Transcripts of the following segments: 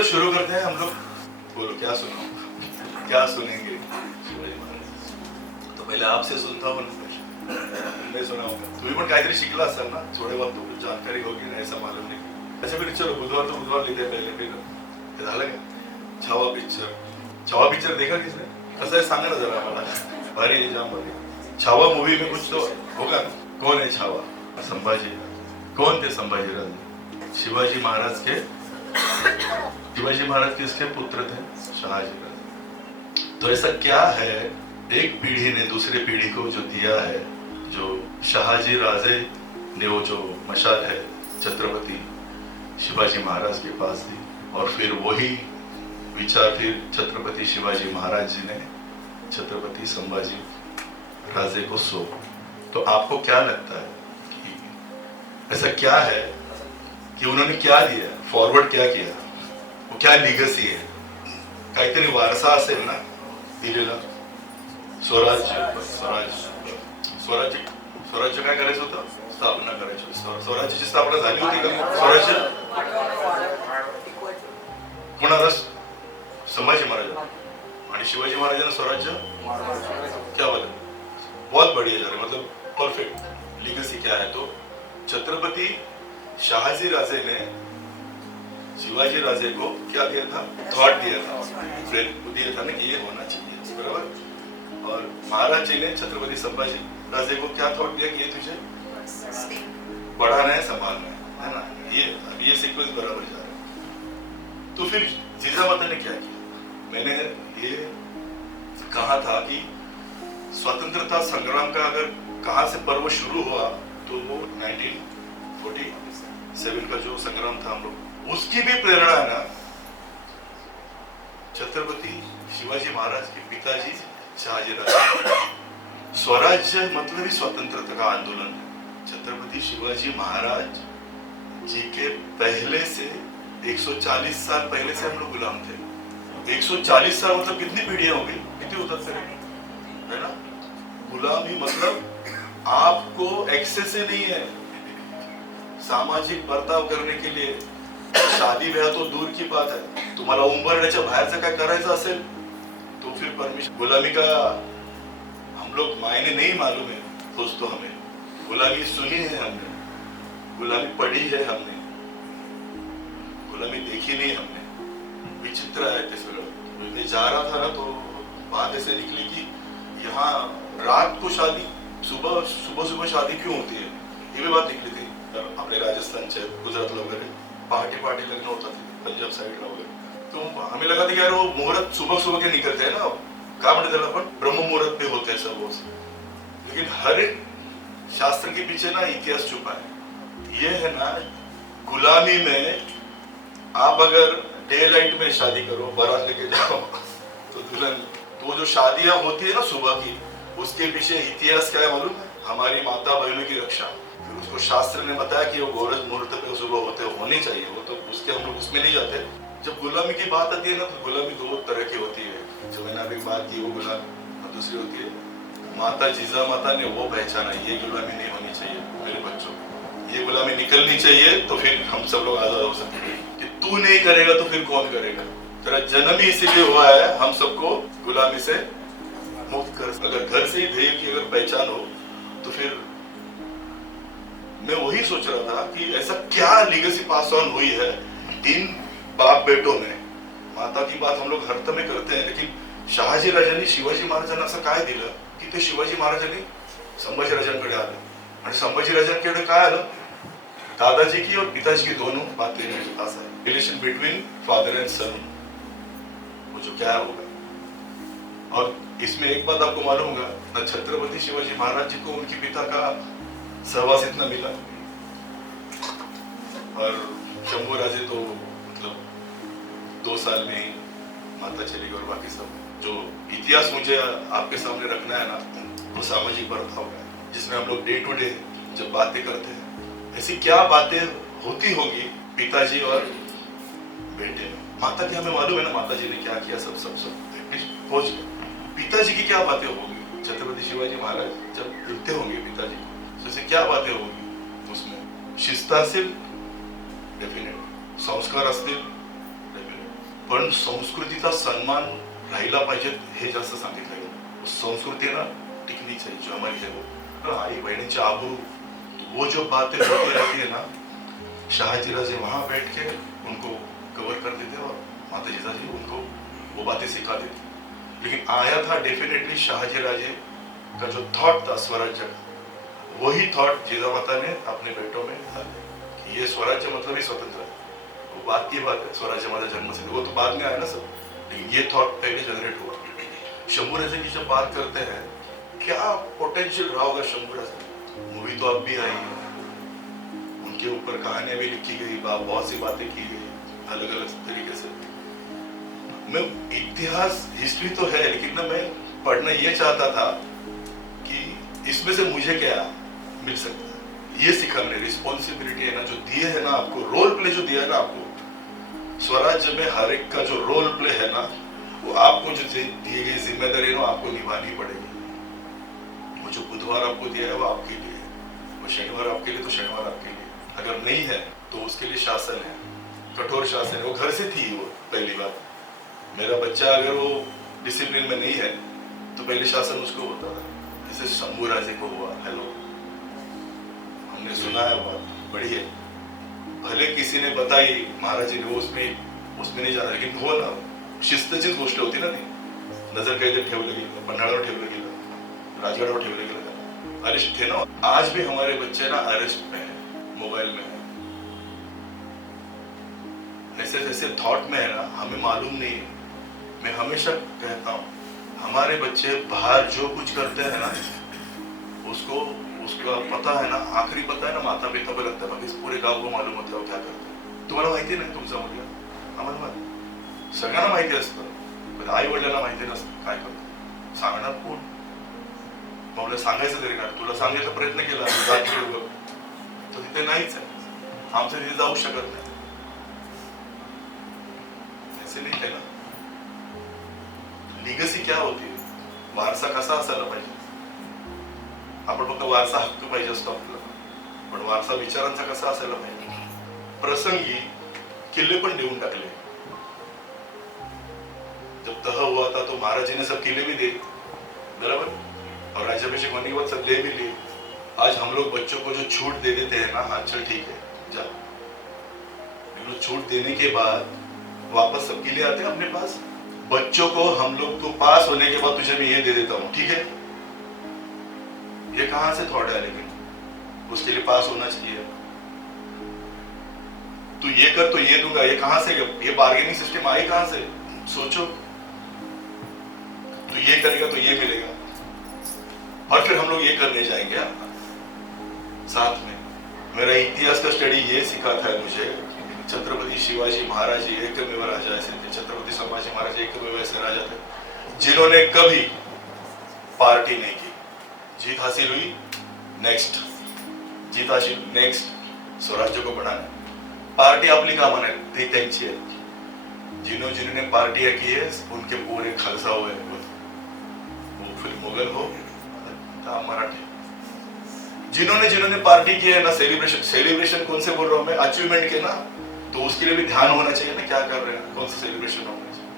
चलो शुरू करते हैं हम लोग। बोलो क्या सुनो, क्या सुनेंगे? तो पहिले आपसे सुनता हूँ मैं सुनाऊंगा। तुम्ही पण काहीतरी शिकला असाल ना, थोडे बहुत तो कुछ जानकारी होगी ना, ऐसा मालूम नहीं। अच्छा फिर चलो बुधवार तो बुधवार लेते हैं पहले। फिर झालं का छावा पिक्चर? छावा पिक्चर देखा किसने? कसं आहे सांगा ना जरा मला। भारी आहे, जाम भारी। छावा मूवी में कुछ तो होगा ना? कौन है छावा? संभाजी। कौन थे संभाजी राजे? शिवाजी महाराज के, शिवाजी महाराज किसके पुत्र थे? शहाजी राजे। तो ऐसा क्या है एक पीढ़ी ने दूसरे पीढ़ी को जो दिया है, जो शहाजी राजे ने वो जो मशाल है छत्रपति शिवाजी महाराज के पास थी, और फिर वही विचार फिर छत्रपति शिवाजी महाराज जी ने छत्रपति संभाजी राजे को सौंपा। तो आपको क्या लगता है कि ऐसा क्या है कि उन्होंने क्या दिया, फॉरवर्ड क्या किया, वो क्या लिगसी है? काहीतरी वारसा असेल ना दिलेला। स्वराज्य, स्वराज्य, स्वराज्य काय करायचं होतं? स्थापना करायची होती। स्वराज्याची स्थापना झाली होती का? स्वराज्य कोणाला? संभाजी महाराज आणि शिवाजी महाराजांना स्वराज्य क्या बोला? बहुत बढ़िया जा रहा है, मतलब परफेक्ट। लीगसी क्या है? तो छत्रपति शाहजी राजे ने शिवाजी राजे को क्या दिया था? थॉट दिया था, दिया था ना कि ये होना चाहिए, बराबर। और महाराज जी ने छत्रपति संभाजी राजे को क्या थॉट दिया कि ये तुझे बढ़ाना है, संभालना है ना? ये सीक्वेंस बराबर जा रहा है। तो फिर जिजामाता ने क्या किया? मैंने ये कहा था कि स्वतंत्रता संग्राम का अगर कहां से पर्व शुरू हुआ तो वो 1947 का जो संग्राम था हम लोग, उसकी भी प्रेरणा है ना छत्रपति शिवाजी महाराज के पिताजी शहाजी राजे। स्वराज्य मतलब ही स्वतंत्रता का आंदोलन है। छत्रपति शिवाजी महाराज जी के पहले से 140 साल पहले से हम लोग गुलाम थे। 140 साल मतलब कितनी पीढ़ियां हो गई? कितनी होता है ना? गुलामी मतलब आपको एक्सेस ही नहीं है सामाजिक बर्ताव करने के लिए। शादी ब्याह तो दूर की बात है, तुम्हाला उंबरण्याच्या बाहेरचं काय करायचं असेल तो फिर परमिशन। गुलामी का हम लोग मायने नहीं मालूम है दोस्तों। हमें गुलामी सुनी है हमने, गुलामी पढ़ी है हमने, गुलामी देखी नहीं हमने। विचित्र है ते सगळं। मैं जा रहा था ना तो बात ऐसे निकली कि यहाँ रात को शादी, सुबह सुबह शादी क्यों होती है, ये भी बात निकली थी। अपने राजस्थानचे गुजरातला वगैरे पहाटे लग्न होतात, पंजाब साइडला वगैरे। तो हमें लगा था कि यार वो मुहूर्त सुबह के निकलते हैं ना, क्या म्हणते त्याला आपण, ब्रह्म मुहूर्त पे होते हैं सब वो। लेकिन हर एक शास्त्र के पीछे ना इतिहास छुपा है। ये है ना गुलामी में आप अगर डे लाइट में शादी करो, बारात लेके जाओ तो दुल्हन, तो जो शादियां होती है ना सुबह की, उसके पीछे इतिहास क्या है मालूम है? हमारी माता बहनों की रक्षा। फिर उसको शास्त्र ने बताया कि वो गोरज मुहूर्त पे सुबह होनी चाहिए। वो तो उसके हम लोग उसमें नहीं जाते। जब गुलामी की बात आती है ना तो गुलामी दो तरह की होती है। जो मैंने अभी बात की वो गुलामी, और दूसरी होती है माता जिजामाता ने वो पहचाना, ये गुलामी नहीं होनी चाहिए मेरे बच्चों, ये गुलामी निकलनी चाहिए। तो फिर हम सब लोग आजाद हो सकते हैं। कि तू नहीं करेगा तो फिर कौन करेगा? तेरा जन्म ही इसीलिए हुआ है हम सबको गुलामी से मुक्त कर। अगर घर से ही ध्येय की अगर पहचान हो तो फिर मैं वही सोच रहा था कि ऐसा क्या लीगेसी पास ऑन हुई है इन बाप बेटों में। माता की बात हम लोग हर समय करते हैं, लेकिन शहाजी राजांनी शिवाजी महाराजांना असं काय दिलं की ते शिवाजी महाराजांनी संभाजी राजांकडे आले, आणि संभाजी राजांकडे काय आलं? दादाजी की और पिताजी की दोनों बातें मेरे पास है। रिलेशन बिटवीन फादर एंड सन, वो जो क्या होगा। और इसमें एक बात आपको मालूम होगा ना, छत्रपति शिवाजी महाराज जी को उनके पिता का सहवास इतना मिला, और शंभू राजे तो मतलब 2 साल में ही माता चली गई। और बाकी सब जो इतिहास मुझे आपके सामने रखना है ना, वो सामाजिक बर्ताव है, जिसमें हम लोग डे टू डे जब बातें करते हैं, ऐसी क्या बातें होती होगी पिताजी और बेटे में। माता की हमें मालूम है ना, माता जी ने क्या किया, सब पहुंच गए। पिताजी की क्या बातें होगी? छत्रपति शिवाजी महाराज जब मिलते होंगे पिताजी को, तो क्या बातें होगी उसमें? शिस्त असेल डेफिनेट, संस्कार असतील डेफिनेट, पण संस्कृतीचा सन्मान राहिला पाहिजे हे जास्त सांगितलं गेलं. संस्कृती ना टिकनी चाहिए जो हमारी है वो. आई बहनी ची आबरू, वो जो बातें होती रहती है ना, शाहजी राजे वहां बैठ के उनको कवर कर देते और माता जीजाजी उनको वो बातें सिखा देते. लेकिन आया था डेफिनेटली शाहजी राजे का जो थॉट था स्वराज्य का, वही थॉट जिजामाता ने अपने बेटों में डाल दिया कि ये स्वराज्य मतलब ही स्वतंत्र है. वो बात की बात है, स्वराज्य हमारा जन्म से, वो तो बाद में आया ना सब, लेकिन ये थॉट पहले जनरेट हुआ. शंभू राजे की जब बात करते हैं, क्या पोटेंशियल रहा होगा शंभू राजे. मूवी तो अब भी आई है, उनके ऊपर कहानियां भी लिखी गई, बहुत सी बातें की गई अलग अलग तरीके से. मैं इतिहास हिस्ट्री तो है, लेकिन ना मैं पढ़ना ये चाहता था कि इसमें से मुझे क्या मिल सकता है. ये सीखा मैंने, रिस्पॉन्सिबिलिटी है ना जो दिए है ना आपको, रोल प्ले जो दिया है ना आपको स्वराज्य में, हर एक का जो रोल प्ले है ना, वो आपको जो दी गई जिम्मेदारी ना आपको निभानी पड़ेगी. वो जो बुधवार आपको दिया है वो आपके लिए, वो शनिवार आपके लिए तो शनिवार आपके लिए, अगर नहीं है तो उसके लिए शासन है, कठोर शासन है. वो घर से थी. वो पहली बात, मेरा बच्चा अगर वो डिसिप्लिन में नहीं है तो पहले शासन उसको होता था. जैसे शंभू राजे को हुआ. हेलो, हमने सुना है बात बड़ी है, भले किसी ने बताई, महाराज ने उसमें नहीं जाना, लेकिन हो ना शिस्तचीच गोष्ट होती ना ती. नजर कैदेत ठेवलं गेलं, पन्हाळ्यावर ठेवलं गेलं, राजगडावर ठेवलं गेलं, अरेस्ट थे ना. आज भी हमारे बच्चे ना अरेस्ट में है, मोबाइल में है, ऐसे जैसे थॉट में है ना, हमें मालूम नहीं है. मैं हमेशा कहता हूँ, हमारे बच्चे बाहर जो कुछ करते हैं ना, उसको उसका पता है ना, आखिरी पता है ना माता पिता को लगता है, बाकी पूरे गाव को मालूम होता है क्या करते हैं. तुम्हाला माहिती नाही तुमचा मुलगा, आम्हाला माहिती, सगळ्यांना माहिती असतं, पण आई वडिलांना माहिती नसतं काय करतो. सांगणार कोण? मला सांगायचं तरी काय, तुला सांगायचा प्रयत्न केला तर तिथे नाहीच आहे, आमचं तिथे जाऊ शकत नाही. ऐसे नहीं है ना. लिगसी क्या होती है, वारसा कसा असायला पाहिजे. आपण फक्त वारसा हक्क पाहिजे असतो आपल्याला, पण वारसा विचारांचा कसा असायला पाहिजे. प्रसंगी किल्ले पण देऊन टाकले. जब तह हुआ था तो महाराज जी ने सब किले भी दे, बराबर, और राज्याभिषेक होने के बाद सब ले भी लिए. आज हम लोग बच्चों को जो छूट दे देते हैं ना, हाँ चल ठीक है जा, छूट देने के बाद वापस सब किले आते हैं अपने पास. बच्चों को हम लोग, तो पास होने के बाद तुझे मैं ये दे देता हूँ, ठीक है. ये कहां से थॉट है, लेकिन उसके लिए पास होना चाहिए. तू ये कर तो ये दूंगा, ये कहां से, ये बार्गेनिंग सिस्टम आई कहां से. सोचो, तू ये करेगा तो ये मिलेगा, और फिर हम लोग ये करने जाएंगे साथ में. मेरा इतिहास का स्टडी ये सिखाता है मुझे, छत्रपति शिवाजी महाराज एकमेव राजा ऐसे थे, छत्रपति संभाजी महाराज एकमेव ऐसे राजा थे जिन्होंने कभी पार्टी नहीं की. जीत हासिल हुई, नेक्स्ट जीत हासिल, नेक्स्ट स्वराज्य को बढ़ाना. पार्टी आपली कामा नाही, ती त्यांची आहे. जिन्होंने पार्टियां की है उनके पूरे खालसा हुए, वो फिर मुगल हो या मराठी. जिन्होंने पार्टी की है ना, सेलिब्रेशन कौन से बोल रहा हूं मैं, अचीवमेंट के ना, तो उसके लिए भी ध्यान होना चाहिए ना, क्या कर रहे हैं, कौन सा सेलिब्रेशन होना चाहिए.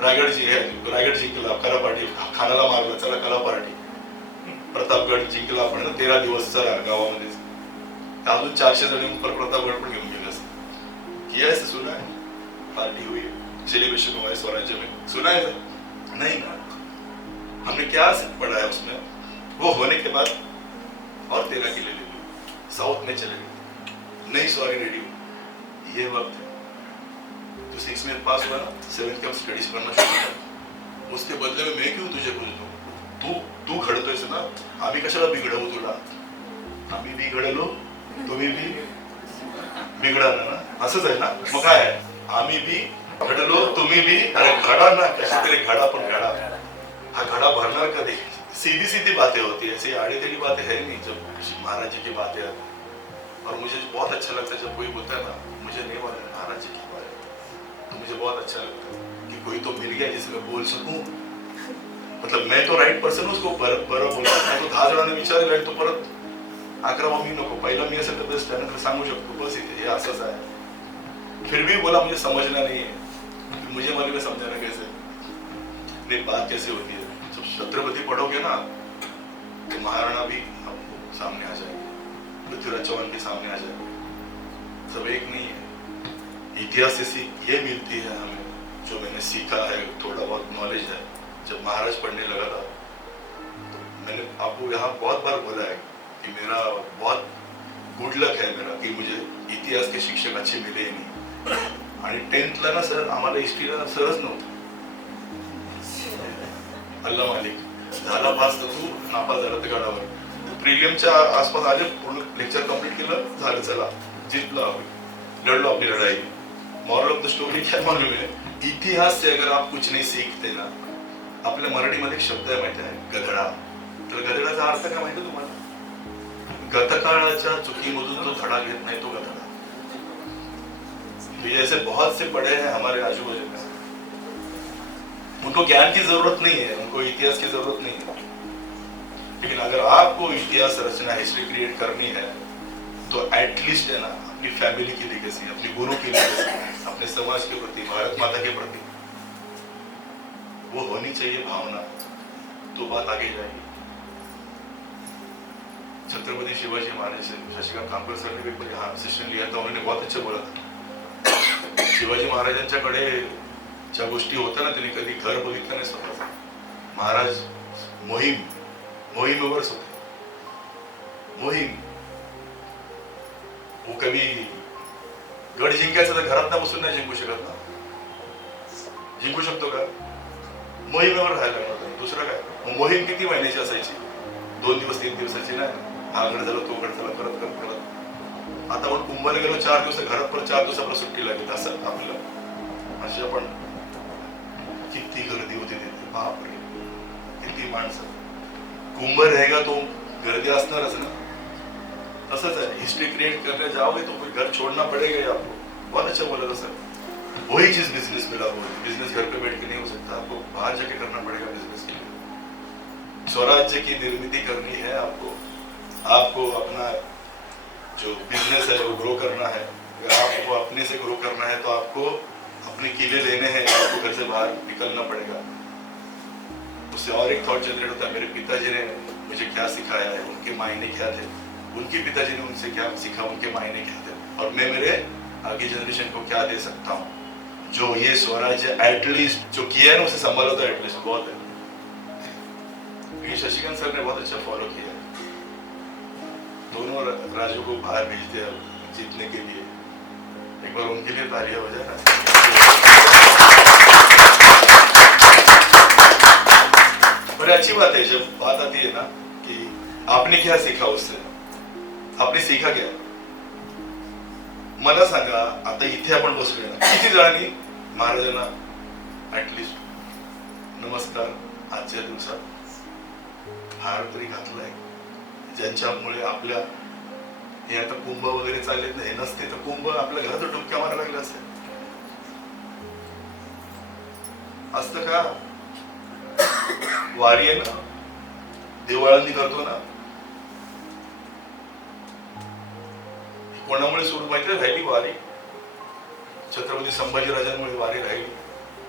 रायगड जी है, रायगड जिंकला, कला पार्टी, खानाला मारला, चला कला पार्टी. प्रतापगड जिंकला आपण ना 13 दिवस चला गावामध्ये, अजून 400 जण पर प्रतापगड पण घेऊन गेले असते. किया है, सुना है, पार्टी हुई है, सेलिब्रेशन हुआ है स्वराज्य में, सुना है नहीं ना. हमने क्या पढ़ा है उसमें. वो होने के बाद और 13 किले ले लिए, साउथ में चले गए, नई सॉरी रेडी हो. ये वक्त है, तो 6 में पास हुआ ना, 7th का स्टडीज करना शुरू कर. उसके बदले में मैं क्यों तुझे कुछ दूं, तू घडतोयस ना, आम्ही कशाला बिघडवू तुला. आम्ही बिघडलो, तुम्ही भी बिघडा ना, असंच आहे ना. मग काय आहे, आम्ही भी घडलो, तुम्ही भी, अरे घडा ना, कशा तरी घडा, पण घडा. हा घड़ा भरना कभी. सीधी सीधी बातें होती है, ऐसी आड़ी टेढ़ी बातें है नहीं. जब महाराज जी की बातें आती, और मुझे बहुत अच्छा लगता है जब कोई बोलता है ना, मुझे नहीं मालूम महाराज जी की बात, तो मुझे बहुत अच्छा लगता है कि कोई तो मिल गया जिसे मैं बोल सकूं. मतलब मैं तो राइट पर्सन उसको बरं बोलतो, तो 10 जणांनी विचारलं तो परत 11वा मी नको, पहिला मी असेल तर बेस्ट आहे ना, सांगू शकतो बस इथे हे असंच आहे. फिर भी बोला मुझे समझना नहीं है, मुझे मालूम है समझाना कैसे, नहीं बात कैसे होती है. जब छत्रपति पढ़ोगे ना तो महाराणा भी आपको सामने आ जाएंगे, पृथ्वीराज चौहान के सामने आ जाएंगे. सब एक नहीं है. इतिहास से सीख ये मिलती है हमें, जो मैंने सीखा है, थोड़ा बहुत नॉलेज है. जब महाराज पढ़ने लगा था तो मैंने आपको यहाँ बहुत बार बोला है कि मेरा बहुत गुड लक है मेरा कि मुझे इतिहास के शिक्षक अच्छे मिले ही नाही. आणि 10th ला ना सर आम्हाला हिस्ट्रीला सरच नव्हतं. अल्लाह मालिक झाला पास तर तू नापास झाला तर गडावर. प्रिलियमच्या आसपास आले, पूर्ण लेक्चर कंप्लीट केलं, झालं चला जिंकलो आपण, लढलो आपली लढाई. मॉरल ऑफ द स्टोरी क्या मालूम है, इतिहास से अगर आप कुछ नहीं सीखते ना, आपल्या मराठीमध्ये एक शब्द आहे माहिती आहे, गधडा. तर गधड्याचा अर्थ काय माहिती तुम्हाला? गतकाळाच्या चुकीमधून जो धडा घेत नाही तो गधडा. तो ऐसे बहुत से पढ़े हैं हमारे आजू बाजू में, उनको ज्ञान की जरूरत नहीं है, उनको इतिहास की जरूरत नहीं है. लेकिन अगर आपको इतिहास रचना, हिस्ट्री क्रिएट करनी है तो एटलीस्ट है ना अपनी फैमिली की लीगेसी, अपनी गुरु की लीगेसी, अपने समाज के प्रति, भारत माता के प्रति वो होनी चाहिए भावना, तो बात आगे जाएगी. छत्रपति शिवाजी महाराज से शशिकांत कामकर सर ने भी यहाँ सेशन लिया था, उन्होंने बहुत अच्छा बोला था. शिवाजी महाराजांच्याकडे ज्या गोष्टी होत्या ना, त्यांनी कधी घर बघितलं नाही स्वतःच. महाराज मोहीमेवरच होते. मोहीम, वो कभी गड जिंकायचं तर घरात ना बसून नाही जिंकू शकत ना. जिंकू शकतो का? मोहिमेवर राहायला लागणार. दुसरं काय, मोहीम किती महिन्याची असायची? 2 दिवस 3 दिवसाची नाही. हा गड झाला, तो गड झाला, करत करत करत आता आपण कुंभला गेलो 4 दिवस, घरात परत 4 दिवस आपल्याला सुट्टी लागेल. असं आपलं अशी आपण किती गर्दी होती तिथे, बापरे किती माणसं. कुंभ रहेगा तो गर्दी असणारच ना. तसंच है, हिस्ट्री क्रिएट करने जाओगे तो कोई घर छोड़ना पड़ेगा ही आपको. बहुत अच्छा बोला था सर. वही चीज बिजनेस में लागू होती. बिजनेस घर पे बैठ के नहीं हो सकता, आपको बाहर जाके करना पड़ेगा बिजनेस के लिए. स्वराज्य की निर्मिति करनी है आपको अपना जो बिजनेस है वो ग्रो करना है. अगर आपको अपने से ग्रो करना है तो आपको अपने किले लेने हैं, आपको घर से बाहर निकलना पड़ेगा. उससे और एक थॉट जनरेट होता है, मेरे पिताजी ने मुझे क्या सिखाया है, उनके मायने क्या थे, उनके पिताजी ने उनसे क्या सीखा, उनके मायने क्या थे, और मैं मेरे आगे जनरेशन को क्या दे सकता हूँ. जो ये स्वराज्य एटलीस्ट जो किया है ना उसे संभाला तो एटलीस्ट बहुत है. ये शशिकांत सर ने बहुत अच्छा फॉलो किया है. दोनों राज्यों को बाहर भेज दिया जीतने के लिए. एक बार उनके लिए तालियां हो जाए ना. बड़ी अच्छी बात है जब बात आती है ना कि आपने क्या सीखा उससे, आपने सीखा क्या. मला सांगा, आता इथे आपण बसलोय ना, किती जणांनी महाराजांना ऍटलिस्ट नमस्कार आजच्या दिवसात हार तरी घातलाय, ज्यांच्यामुळे आपल्या हे आता कुंभ वगैरे चाललेत ना, हे नसते तर कुंभ आपल्या घरात डुबक्या मारायला लागले असते. असतं का? वारी आहे ना, देवळांनी करतो ना, कोणामुळे सुरू माहिती राहिली वारी? छत्रपती संभाजीराजांमुळे वारी राहिली.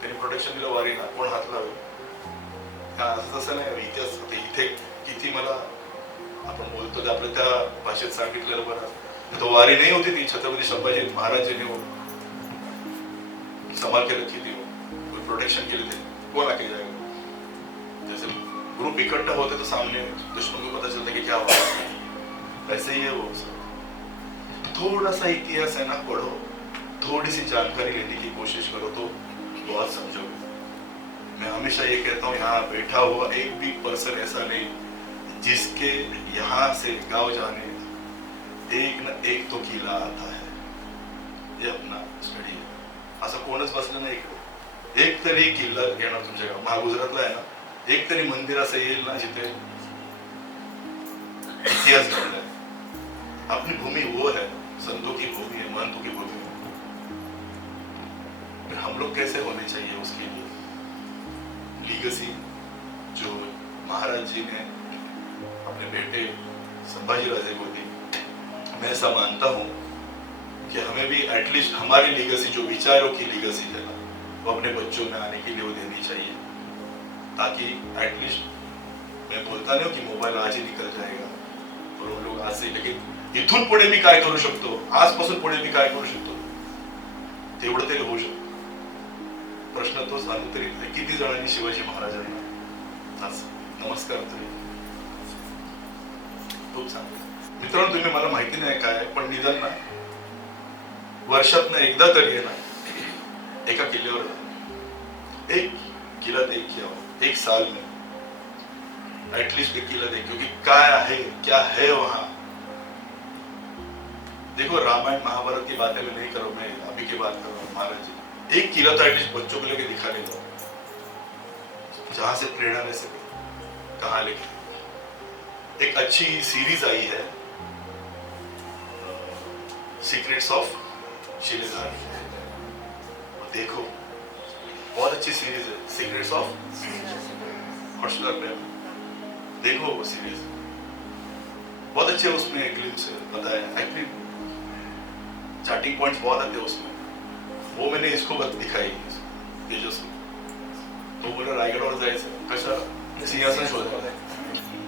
त्यांनी प्रोटेक्शन दिलं वारीला, कोण हात लावेल? असं तसं नाही. इतिहास इथे किती मला आपण बोलतो ते आपल्या त्या भाषेत सांगितलेलं बरं. तो वारी नाही होती ती, छत्रपती संभाजी महाराजांनी संभाल के रखी थी, वो प्रोटेक्शन के लिए थे. कौन आके जाएगा? जैसे ग्रुप इकट्ठा होते तो सामने दुश्मन को पता चलता कि क्या हुआ. वैसे ही है वो. थोड़ा सा इतिहास है ना पढ़ो, थोड़ी सी जानकारी लेने की कोशिश करो तो बहुत समझोगे. मैं हमेशा ये कहता हूँ, यहाँ बैठा हुआ एक भी पर्सन ऐसा नहीं जिसके यहाँ से गांव जाने एक न एक तो किला आता है. ये अपना स्टडी है. असं कोणच बसलं नाही इकडे. एक तरी किल्ला येणार तुमच्या गाव. महागुजरातला आहे ना, एक तरी मंदिर असं येईल ना जिथे इतिहास घडलाय. अपनी भूमि वो है, संतों की भूमि है, महंतों की भूमि है. फिर हम लोग कैसे होने चाहिए उसके लिए लीगेसी जो महाराज जी ने अपने बेटे संभाजी राजे को दी, मैं ऐसा मानता हूँ कि हमें भी एटलीस्ट हमारी लीगेसी, जो विचारों की लीगेसी है ना, वो अपने बच्चों में आने के लिए वो देनी चाहिए, ताकि एटलीस्ट मैं बोलता नहीं हूँ की मोबाईल आज ही निकल जाएगा और उन लोग आज से, लेकिन इथून पुढे मी काय करू शकतो, आजपासून पुढे मी काय करू शकतो, तेवढं तरी होऊ शकतो. प्रश्न तोच आणू तरी किती जणांनी शिवाजी महाराजांना आज नमस्कार तरी खूप चांगलं. मित्रांनो, तुम्ही मला माहिती नाही काय, पण निदान ना वर्षातनं एकदा तरी आहे ना एका किल्ल्यावर एक किला देखिए, एक साल में एटलीस्ट एक किला देखिए, क्योंकि क्या है वहां. देखो, रामायण महाभारत की बातें मैं नहीं करूं, मैं अभी की बात कर रहा हूँ. महाराज जी, एक किला तो एटलीस्ट बच्चों को लेके दिखाने दो, जहां से प्रेरणा ले सके. कहाँ लेके एक अच्छी सीरीज आई है, सीक्रेट्स ऑफ शिलेदार, देखो बहुत अच्छी सीरीज है, सीक्रेट्स ऑफ हॉटस्टार पे देखो वो सीरीज, बहुत अच्छे उसमें ग्लिम्स बताया. एक्चुअली चार्टिंग पॉइंट्स बहुत आते हैं उसमें, वो मैंने इसको दिखाई तेजस को. तो बोला रायगडावर जायचं, कशा सिंहासन शोधायला.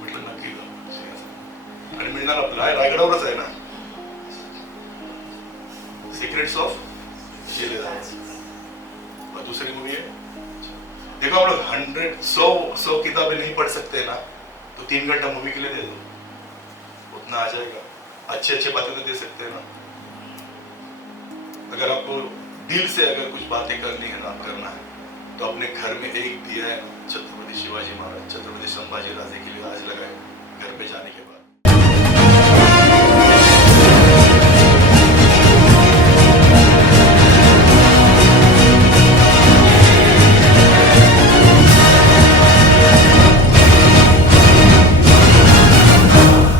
म्हटलं नक्की जाऊ सिंहासन, आणि मिळणार आपलं रायगडावरच आहे ना, सीक्रेट्स ऑफ शिलेदार. और दूसरी मूवी है, देखो हम लोग 100 किताबें नहीं पढ़ सकते ना, तो 3 घंटा मूवी के लिए दे दो, उतना आ जाएगा. अच्छे अच्छे बातें तो दे सकते हैं ना. अगर आपको दिल से अगर कुछ बातें करनी है ना, करना है, तो अपने घर में एक दिया है छत्रपति शिवाजी महाराज, छत्रपति संभाजी राजे के लिए आज लगाए घर पे जाने के